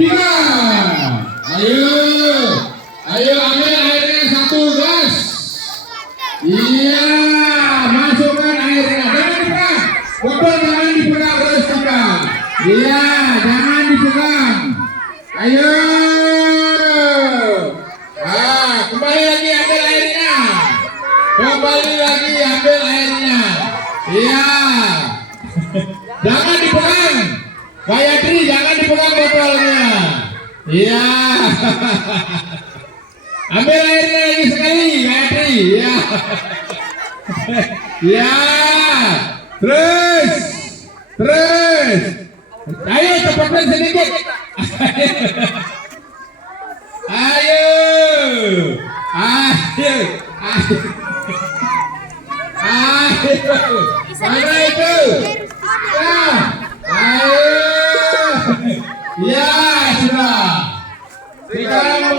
tiga. Ayo, ayo ambil airnya satu gelas. Iya, masukkan airnya. Jangan dipegang, botol jangan dipegang terus tiga. Iya, jangan dipegang. Ayo. Kembali lagi ambil airnya. Kembali lagi ambil airnya. Iya. Jangan dipegang. Gayatri, jangan dipegang botolnya. Iya. Ambil airnya lagi sekali, Gayatri. Iya. Iya. Terus. Terus. Ayo cepatkan sedikit. Ayo. Ayo. Ayo. Ayo. Mana itu? Ya. Ayo. Ya, sudah. Sekarang